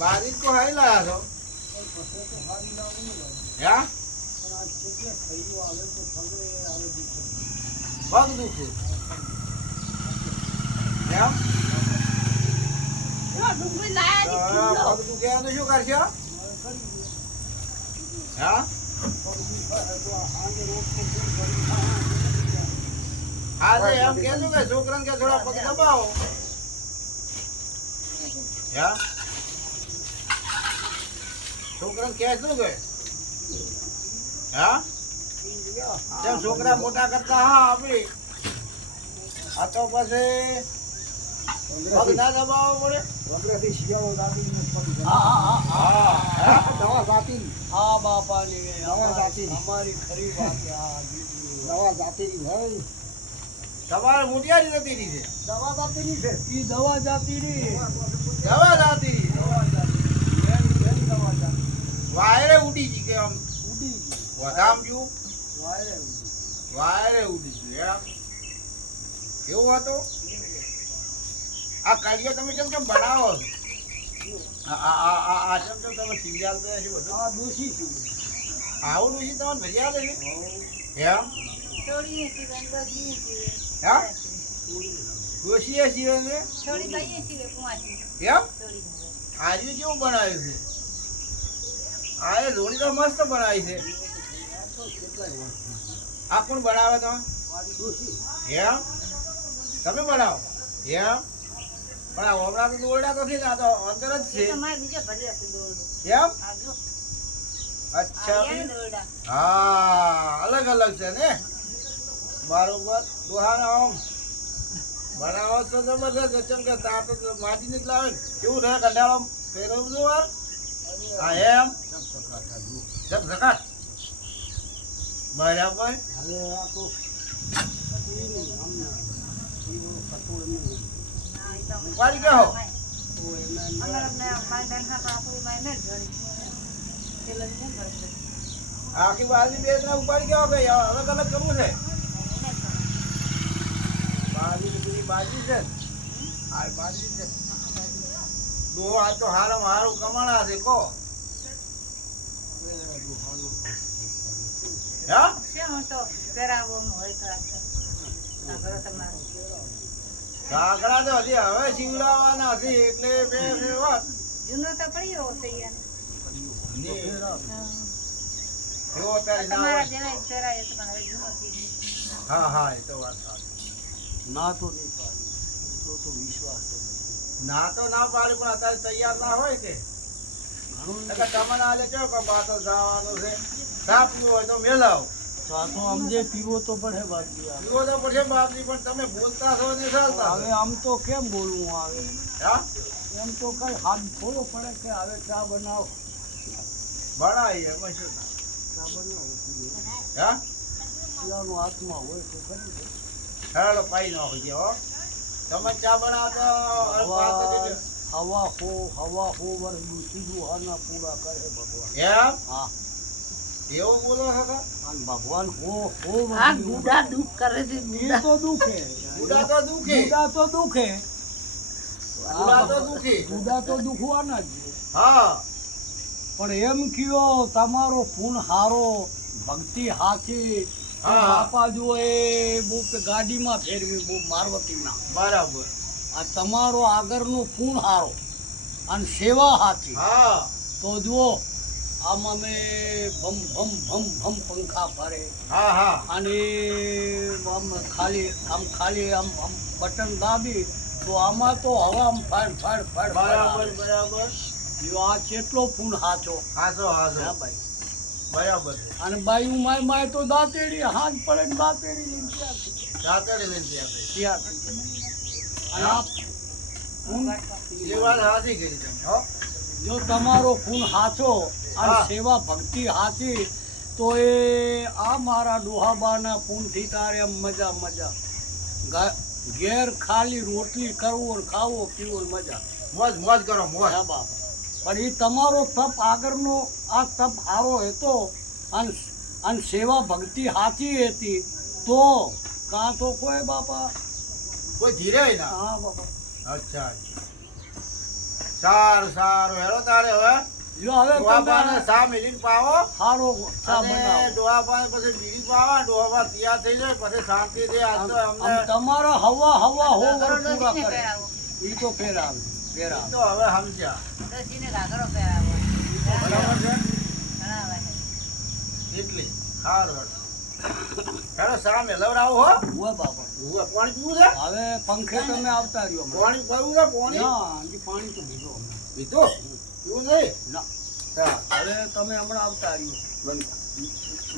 બારી તો હાઈ લાયા છો હે? પગ દુખે. એમ તો પગ દુખે શું કરશો? હા? આજે એમ કહેજો કે છોકરાને કે થોડા પગ દબાવો. હે? છોકરાને કહેશું કે હા? જેમ છોકરા મોટા કરતા હા આપી. આ તો પછી પગ ના દબાવવો પડે. હા હા હા હા. દવા જાતી હા બાપાની નવા જાતિ. અમારી ખરી વાત. હા. દવા જાતી હોય. તમારે મોટિયારી જતી છે દવા છે. ઈ દવા જાતી દવા જાતી રહી છે. એની દવા જાતી વાયરે ઉડી ગઈ કે આમ ઉડી ગઈ વધામ ગયું. વાયરે ઉડી ગયું એમ? એવું હતું આ કડીઓ તમે કેમ કેમ બનાવો? આ આ આ આ આ કેમ કેમ તમે સિરિયલ તો છે બધું? આ દોષી છું. આવું ડોશી તમને ભેજ્યા છે? એમ? છોડીને સીવે, ડોશીને સીવે. હા? ડોશીએ સિવે છે છોડી લઈએ સીવે કુંવાથી. એમ? આજે કેવું બનાવ્યું છે? આ એ તો મસ્ત બનાવી છે. આ કોણ બનાવે તમે? તમે બનાવો. હે પણ આ ઓમરા તો દોરડા તો છે આ તો અંદર જ છે. જો, અચ્છા. હા અલગ અલગ છે ને? બરોબર. દોહાના આમ. બનાવો તો જબરદસ્ત ચમ કે તા તો માજી જ લાવે કેવું રહે કંડાળો ફેરવવું છું વાર. હા એમ? જબ બરાબર? હવે આ તો ઉપાડી ગયો? આખી બાજુ બે ત્રણ ઉપાડી ગયો કે અલગ અલગ કરવું છે. બાજુ બાજુ છે. આ બાજુ છે. દો, આ તો હારામાં હારું કમાણા છે કો હા? છે તો પહેરાવવાનું હોય તો આ તો. આ ઘરે તમારે. કાકડા તો હજી હવે શીવડાવવાના છે એટલે બે બે વાત. જૂનો તો પડ્યો હશે યાર. હા. એવો અત્યારે ના જેવા તો હવે જૂનો હા હા એ તો વાત સાચી. ના તો નહીં પાડી. તો તો વિશ્વાસ છે. ના તો ના પાડી પણ અત્યારે તૈયાર ના હોય કે. એટલે તમને આલે કયો કે પાછળ જવાનું છે? ચા પીવો હોય તો મેલાવ. ચા તો પીવો તો પડે બાકી આ. પીવો તો પડશે બાપજી પણ તમે બોલતા છો ને ચાલતા હવે આમ તો કેમ બોલવું આવે? હા? એમ તો કઈ હાથ થોડો પડે કે હવે ચા બનાવો? ભણાઈ એમાં શું ચા બનાવો હા? પીવાનું હાથમાં હોય તો પાઈ હો. તમે ચા બનાવતો હવા હો હવા હો વર્ષનું સીધું હાના પૂરા કરે ભગવાન. એમ? હા. એવું બોલો ભગવાન હો હો આ ગુડા દુઃખ કરે છે ગુડા. તો દુખે. ગુડા તો દુખે. ગુડા તો દુખે. ગુડા તો દુખે. ગુડા તો દુખવાના જ હા. પણ એમ કયો તમારો પૂન હારો ભક્તિ હાથી બાપા જો એ બુક ગાડીમાં ફેરવી બહુ મારવતીના. બરાબર. આ તમારો આગળનો ફૂન હારો. અને સેવા હાથી. હા. તો જુઓ આમ અમે ભમ ભમ ભમ ભમ પંખા ભરે. હા હા. અને આમ ખાલી આમ ખાલી આમ આમ બટન દાબી તો આમાં તો હવા આમ ફાડ ફાડ ફાડ બરાબર બરાબર. જો આ કેટલો ફૂન હાચો. હાચો હાચો. હા ભાઈ. બરાબર અને બાયું માય માય તો દાંતેડી હાથ પડે ને દાંતેડી લઈને ત્યાં સુધી. જાતડી વિનંતી આપે ત્યાં સુધી. અને આ હો. જો તમારો ફૂન હાચો હા. સેવા ભક્તિ હાથી તો એ આ મારા ડોહાબાના પૂનથી તારે મજા મજા. ઘેર ખાલી રોટલી કરવો ને ખાવો પીવો મજા. મોજ મોજ કરો મોજ. હા બાપા. પણ એ તમારો તપ આગળનો આ તપ સારો હતો અને અને સેવા ભક્તિ સાચી હતી તો કાં તો કોઈ બાપા? કોઈ ધીરે ના? હા બાપા. અચ્છા. સારું સારું. હેલો તારે હવે. લ્યો હવે ડોહાબાને તમે સા મેલીને પાવો. સારો ચા અને બનાવો. પછી બીડી પાવા ડોહાબા તૈયાર થઈ જાય પછી શાંતિથી આજ તો અમને આમ હવા હવા હો વર પૂરા કરે. ઈ તો ફેરાવે ફેરાવે. તો હવે સમજ્યા. દસીને ઘાઘરો પહેરાવો બરાબર છે? ઘણા વાહે. એટલી સારું હેડો. હેડો સા મેલવડાવો હો. ઓય બાબા ઉવે, પાણી પીવું છે? હવે પંખે તમે આવતા રહ્યો પાણી પીવું છે પાણી? પાણી તો પીધો. પીધું પીવું નહીં? ના. અરે હવે તમે હમણાં આવતા આવ્યો